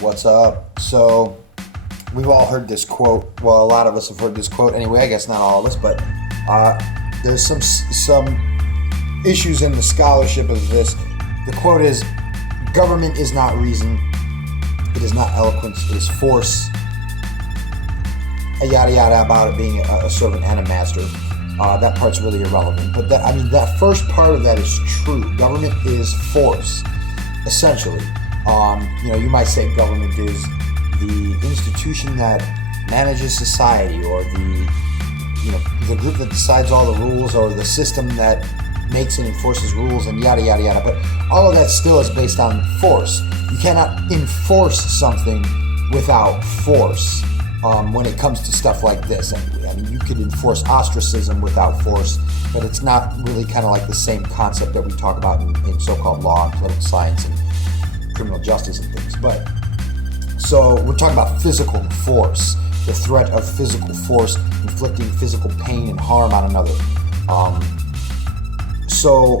What's up? So, we've all heard this quote. Well, a lot of us have heard this quote anyway. I guess not all of us, but there's some issues in the scholarship of this. The quote is, "Government is not reason. It is not eloquence. It is force." Yada yada about it being a servant and a master. That part's really irrelevant. But that first part of that is true. Government is force, essentially. You might say government is the institution that manages society, or the group that decides all the rules, or the system that makes and enforces rules, and yada yada yada. But all of that still is based on force. You cannot enforce something without force. When it comes to stuff like this, anyway. I mean, you could enforce ostracism without force, but it's not really kind of like the same concept that we talk about in so-called law and political science and criminal justice and things. But so we're talking about physical force, the threat of physical force inflicting physical pain and harm on another. So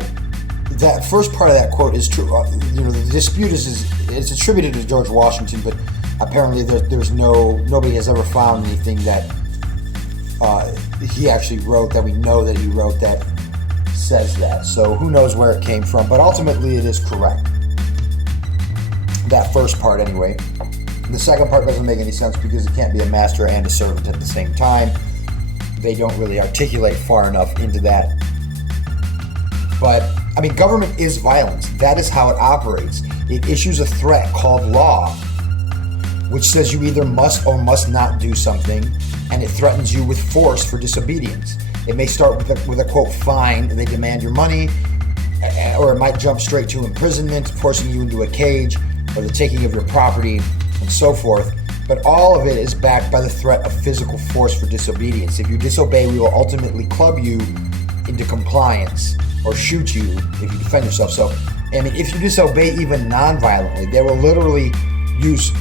that first part of that quote is true. The dispute is it's attributed to George Washington, but apparently there's nobody has ever found anything that he actually wrote, that we know that he wrote, that says that. So who knows where it came from, but ultimately it is correct. That first part anyway. The second part doesn't make any sense because it can't be a master and a servant at the same time. They don't really articulate far enough into that. But, government is violence. That is how it operates. It issues a threat called law, which says you either must or must not do something, and it threatens you with force for disobedience. It may start with a quote fine, and they demand your money, or it might jump straight to imprisonment, forcing you into a cage, or the taking of your property, and so forth. But all of it is backed by the threat of physical force for disobedience. If you disobey, we will ultimately club you into compliance, or shoot you if you defend yourself. So, if you disobey even non-violently, they will literally use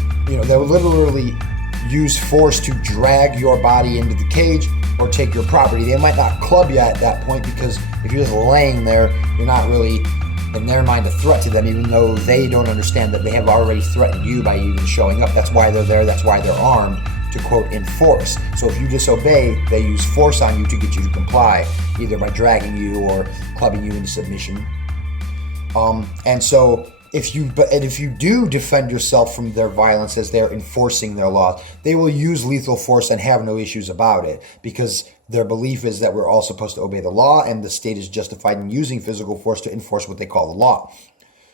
force to drag your body into the cage or take your property. They might not club you at that point, because if you're just laying there, you're not really, in their mind, a threat to them, even though they don't understand that they have already threatened you by even showing up. That's why they're there. That's why they're armed, to quote, enforce. So if you disobey, they use force on you to get you to comply, either by dragging you or clubbing you into submission. And so if you do defend yourself from their violence as they're enforcing their laws, they will use lethal force and have no issues about it, because their belief is that we're all supposed to obey the law, and the state is justified in using physical force to enforce what they call the law.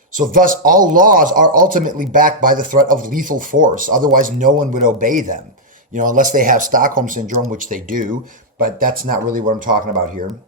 So thus, all laws are ultimately backed by the threat of lethal force. Otherwise, no one would obey them, unless they have Stockholm Syndrome, which they do, but that's not really what I'm talking about here.